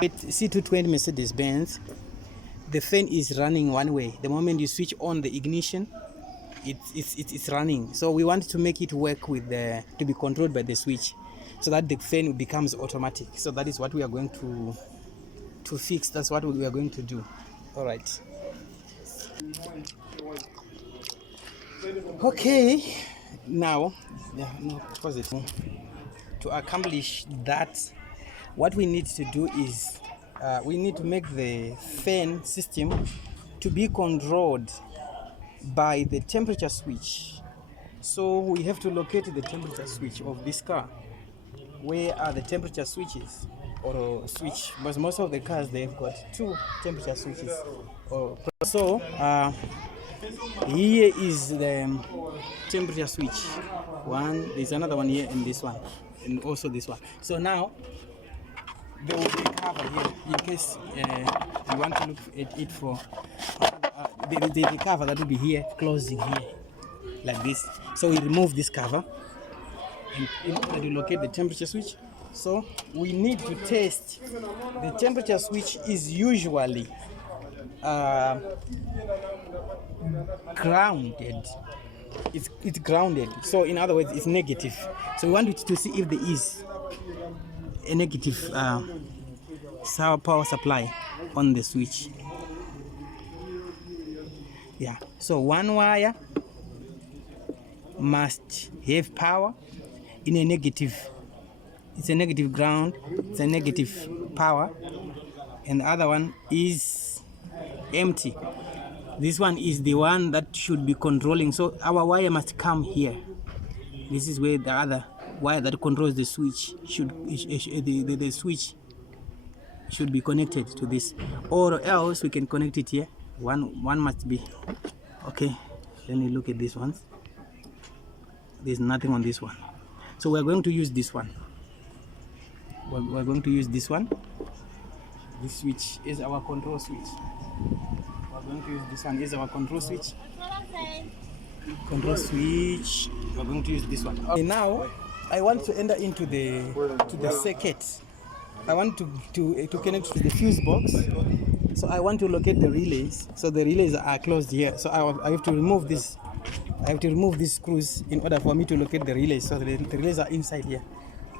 With C220 Mercedes Benz, the fan is running one way. The moment you switch on the ignition, it's running. So we want to make it work with to be controlled by the switch, so that the fan becomes automatic. So that is what we are going to fix. That's what we are going to do. All right. Okay. Now, to accomplish that, what we need to do is we need to make the fan system to be controlled by the temperature switch. So we have to locate the temperature switch of this car. Where are the temperature switches or switch? Because most of the cars, they've got two temperature switches. So here is the temperature switch. One, there's another one here, and this one, and also this one. So now there will be a cover here in case you want to look at it for the cover that will be here, closing here like this. So we remove this cover and in order to locate the temperature switch. So we need to test the temperature switch. Is usually grounded. It's grounded, so in other words it's negative. So we want to see if there is a negative power supply on the switch. Yeah, so one wire must have power in a negative. It's a negative ground, it's a negative power, and the other one is empty. This one is the one that should be controlling, so our wire must come here. This is where the other wire that controls the switch the switch should be connected to this, or else we can connect it here. One must be okay. Let me look at this one. There's nothing on this one, so we're going to use this one. We're going to use this one. This switch is our control switch. We're going to use this one. Is our control switch. Control switch. We're going to use this one. Okay, now I want to enter into the circuit. I want to connect to the fuse box. So I want to locate the relays. So the relays are closed here. So I have to remove this. I have to remove these screws in order for me to locate the relays. So the relays are inside here.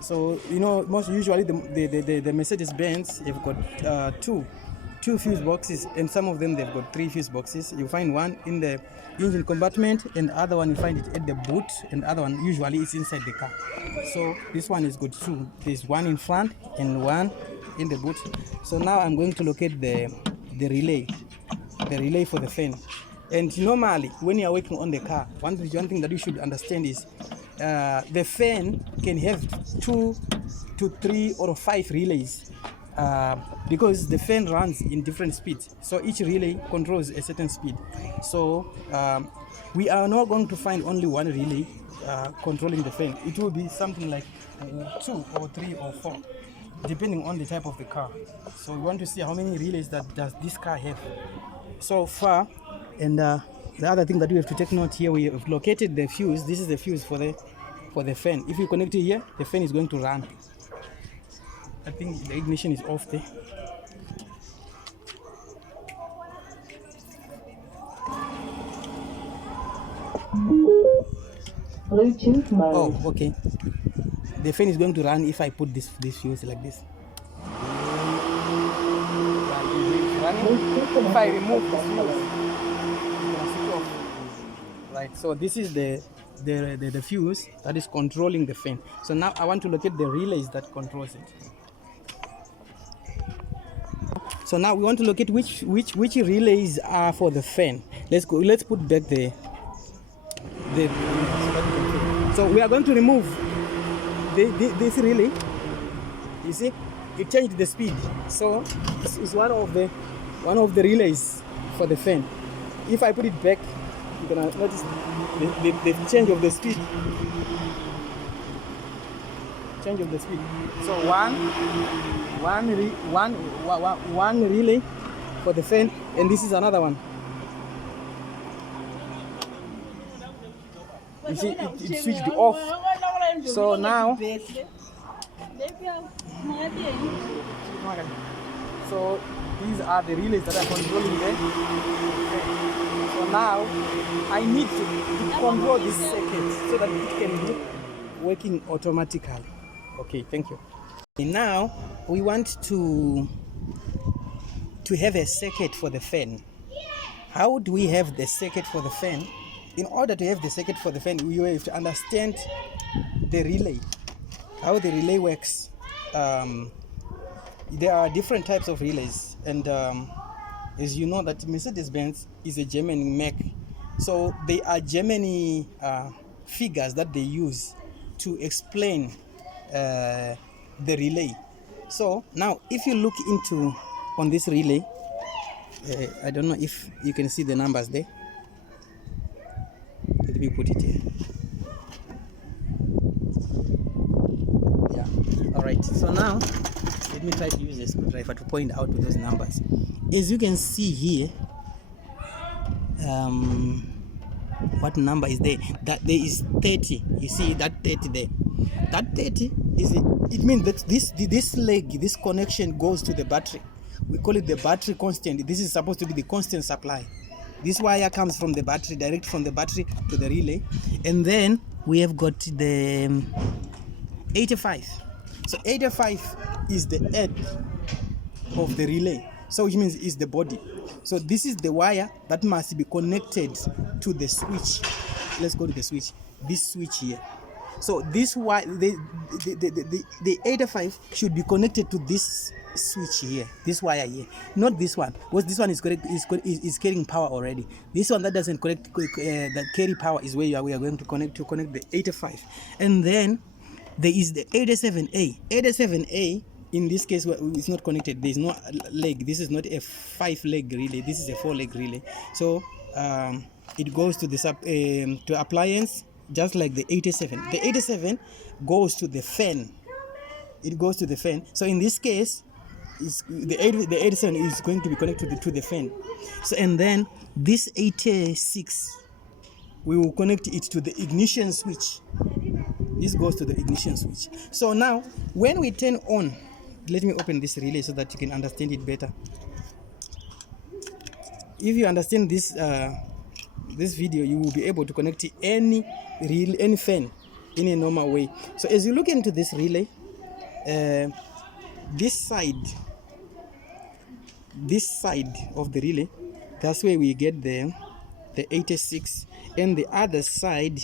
So you know, most usually the Mercedes Benz have got two fuse boxes, and some of them they've got 3 fuse boxes. You find one in the engine compartment, and the other one you find it at the boot, and the other one usually is inside the car. So this one is got 2. There's one in front and one in the boot. So now I'm going to locate the relay for the fan. And normally when you are working on the car, one thing that you should understand is the fan can have 2 to 3 or 5 relays. Because the fan runs in different speeds, so each relay controls a certain speed. So we are not going to find only one relay controlling the fan. It will be something like 2 or 3 or 4, depending on the type of the car. So we want to see how many relays does this car have so far. And the other thing that we have to take note here, we have located the fuse. This is the fuse for the fan. If you connect it here, the fan is going to run. I think the ignition is off there. Bluetooth mode. Oh, okay. The fan is going to run if I put this fuse like this. If I remove the fuse, it's going to switch off. Right. So this is the fuse that is controlling the fan. So now I want to locate the relays that controls it. So now we want to locate which relays are for the fan. Let's go. Let's put back the. So we are going to remove this relay. You see, it changed the speed. So this is one of the relays for the fan. If I put it back, you're gonna notice the change of the speed. Change of the speed. So one relay for the fan, and this is another one. You see, it switched off. So now, so these are the relays that are controlling there. So now I need to control this circuit so that it can be working automatically. Okay, thank you. Now we want to have a circuit for the fan. How do we have the circuit for the fan? In order to have the circuit for the fan, we have to understand the relay, how the relay works. There are different types of relays, and as you know that Mercedes-Benz is a German make, so they are Germany figures that they use to explain the relay. So now if you look into on this relay, I don't know if you can see the numbers there. Let me put it here. Yeah, all right. So now let me try to use a screwdriver to point out those numbers. As you can see here, what number is there? That there is 30. You see that 30 there. That 30 is it means that this leg, this connection goes to the battery. We call it the battery constant. This is supposed to be the constant supply. This wire comes from the battery, direct from the battery to the relay. And then we have got the 85. So 85 is the head of the relay. So which means is the body. So this is the wire that must be connected to the switch. Let's go to the switch. This switch here. So this wire, the 85 should be connected to this switch here, this wire here, not this one, because this one is carrying power already. This one that doesn't connect, that carry power is where we are going to connect the 85. And then there is the 87A. 87A in this case it's not connected. There is no leg. This is not a 5-leg relay. This is a 4-leg relay. So it goes to the to appliance, just like the 87. The 87 goes to the fan. It goes to the fan. So in this case, the 87 is going to be connected to the fan. So and then this 86, we will connect it to the ignition switch. This goes to the ignition switch. So now when we turn on, let me open this relay so that you can understand it better. If you understand this this video, you will be able to connect any fan in a normal way. So as you look into this relay, this side of the relay, that's where we get the 86, and the other side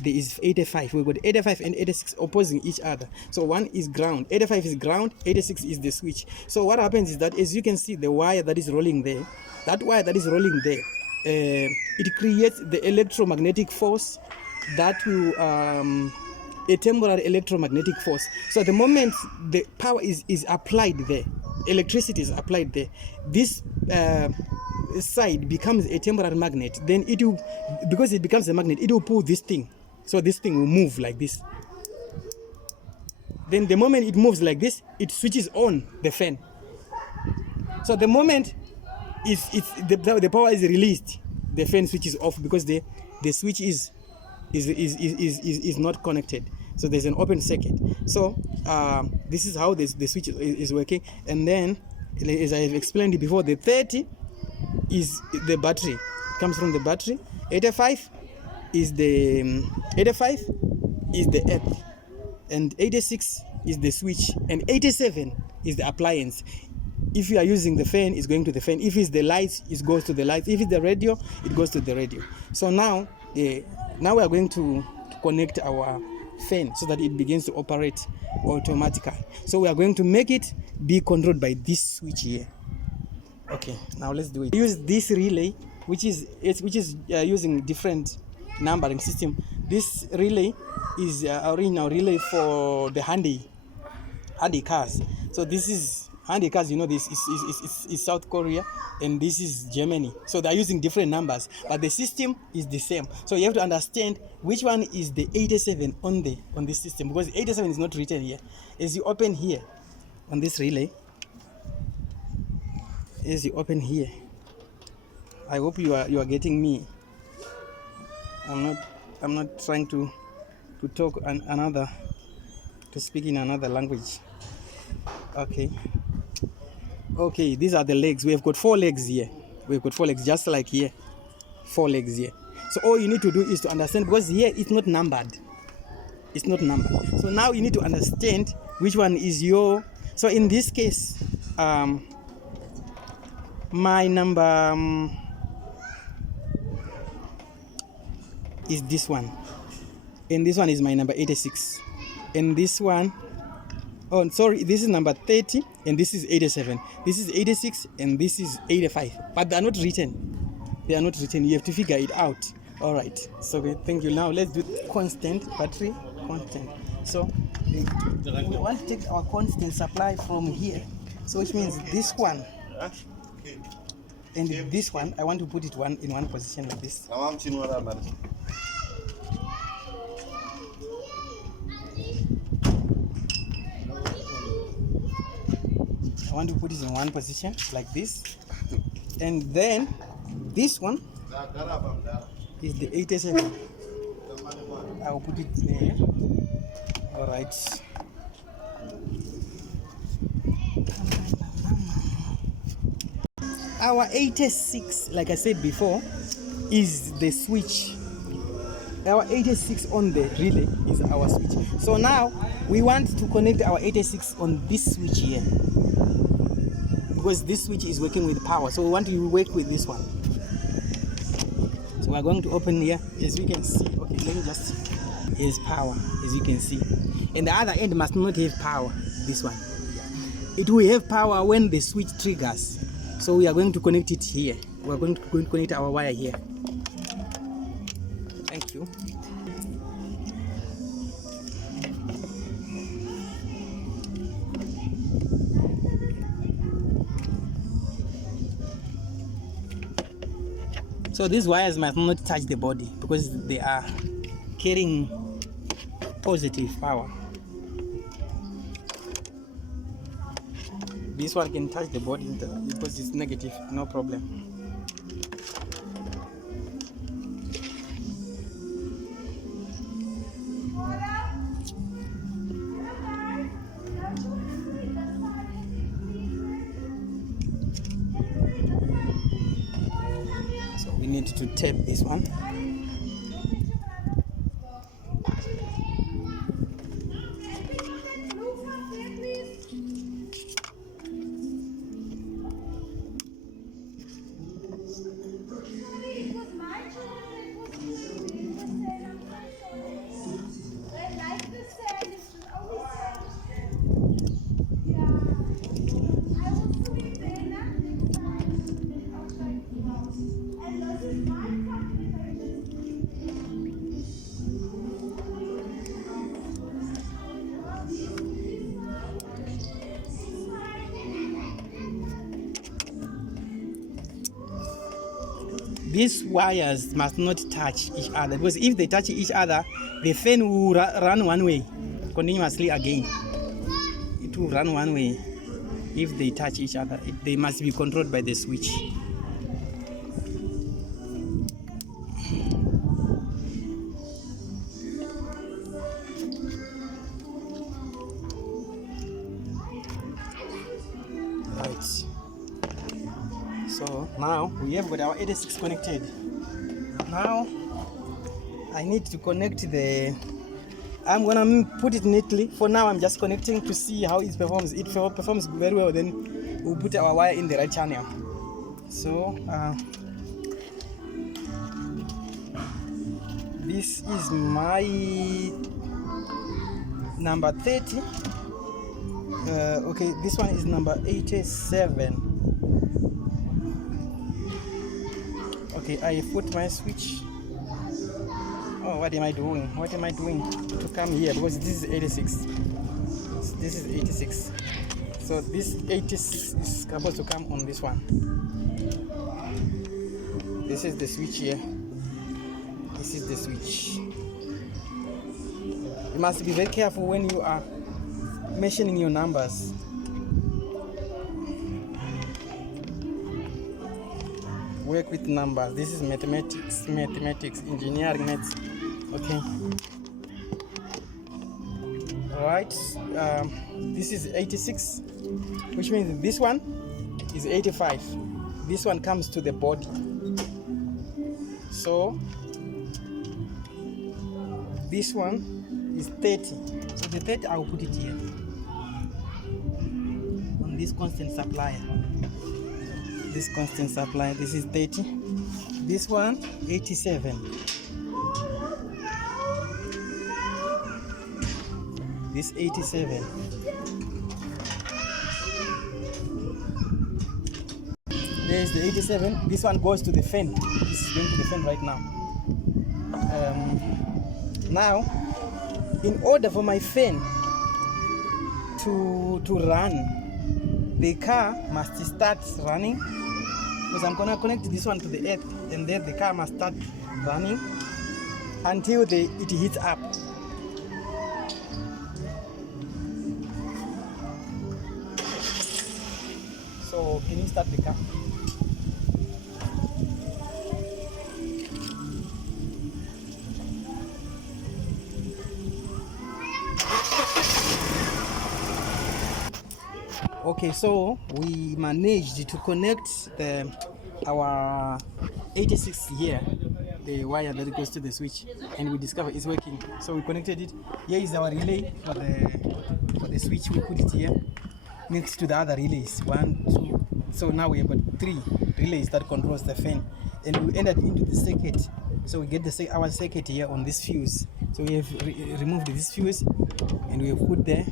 there is 85. We've got 85 and 86 opposing each other. So one is ground, 85 is ground, 86 is the switch. So what happens is that, as you can see, the wire that is rolling there, that wire that is rolling there, it creates the electromagnetic force that will a temporary electromagnetic force. So the moment the power is applied there, electricity is applied there, this side becomes a temporary magnet. Then it will, because it becomes a magnet, it will pull this thing. So this thing will move like this. Then the moment it moves like this, it switches on the fan. So the moment the power is released, the fan switches off, because the switch is not connected. So there's an open circuit. So this is how the switch is working. And then, as I have explained before, the 30 is the battery. It comes from the battery. 85 is the earth, and 86 is the switch, and 87 is the appliance. If you are using the fan, it's going to the fan. If it's the lights, it goes to the lights. If it's the radio, it goes to the radio. So now we are going to connect our fan so that it begins to operate automatically. So we are going to make it be controlled by this switch here. Okay, now let's do it. Use this relay, which is using different numbering system. This relay is original relay for the handy cars. So this is handy cars, you know, this is South Korea, and this is Germany. So they're using different numbers, but the system is the same. So you have to understand which one is the 87 on this system, because 87 is not written here. As you open here on this relay, as you open here, I hope you are getting me. I'm not I'm not trying to talk to speak in another language. Okay, these are the legs. We have got 4 legs here. We've got 4 legs, just like here. 4 legs here. So all you need to do is to understand, because here it's not numbered. It's not numbered. So now you need to understand which one is your. So in this case, my number is this one, and this one is my number 86, and this one, oh sorry, this is number 30, and this is 87. This is 86, and this is 85. But they are not written. They are not written. You have to figure it out. All right. So okay, thank you. Now let's do constant battery. Constant. So we want to take our constant supply from here. So which means this one and this one, I want to put it in one position like this. I want to put it in one position like this, and then this one is the 87. I will put it there. All right. Our 86, like I said before, is the switch. Our 86 on the relay is our switch. So now we want to connect our 86 on this switch here, because this switch is working with power. So we want to work with this one. So we're going to open here, as you can see. Okay, let me just, here's power, as you can see. And the other end must not have power, this one. It will have power when the switch triggers. So we are going to connect it here. We're going to connect our wire here. Thank you. So these wires must not touch the body, because they are carrying positive power. This one can touch the body because it's negative, no problem. So we need to tape this one. These wires must not touch each other, because if they touch each other, the fan will run one way continuously again. It will run one way if they touch each other. They must be controlled by the switch. Right. So now we have got our 86 connected. Now I need to connect I'm gonna put it neatly. For now I'm just connecting to see how it performs. It performs very well, then we'll put our wire in the right channel. So this is my number 30. Okay, this one is number 87. Okay, I put my switch. Oh, what am I doing? What am I doing to come here? Because this is 86. This is 86. So this 86 is supposed to come on this one. This is the switch here. This is the switch. You must be very careful when you are mentioning your numbers. Work with numbers. This is mathematics, engineering maths. Okay. All right. This is 86, which means this one is 85. This one comes to the body. So this one is 30. So the 30 I will put it here on this constant supplier. This constant supply, this is 30. This one 87. This 87. There's the 87. This one goes to the fan. This is going to the fan right now. Now, in order for my fan to run, the car must start running, because I'm gonna connect this one to the earth, and then the car must start running until it hits up. So can you start the car? Okay, so we managed to connect our 86 here, the wire that goes to the switch, and we discovered it's working. So we connected it. Here is our relay for the switch. We put it here next to the other relays. 1, 2. So now we have got 3 relays that controls the fan, and we entered into the circuit. So we get our circuit here on this fuse. So we have removed this fuse, and we have put the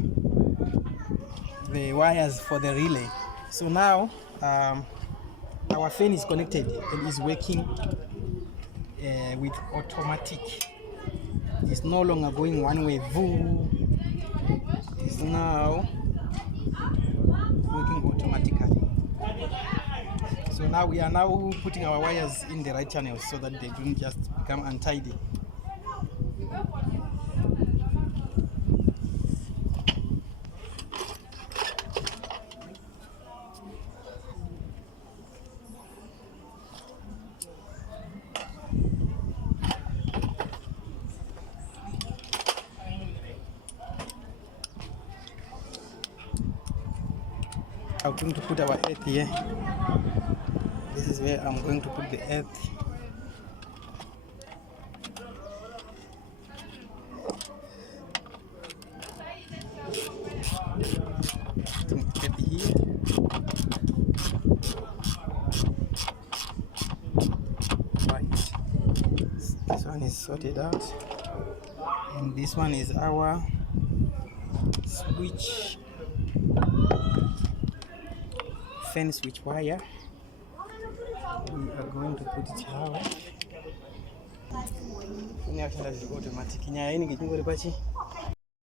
wires for the relay. So now our fan is connected and is working with automatic. It's no longer going one way. It's now working automatically. So now we are now putting our wires in the right channels so that they don't just become untidy. I'm going to put our earth here. This is where I'm going to put the earth. Putting earth here. Right. This one is sorted out. And this one is our switch. Fan switch wire. We are going to put it out. Automatic.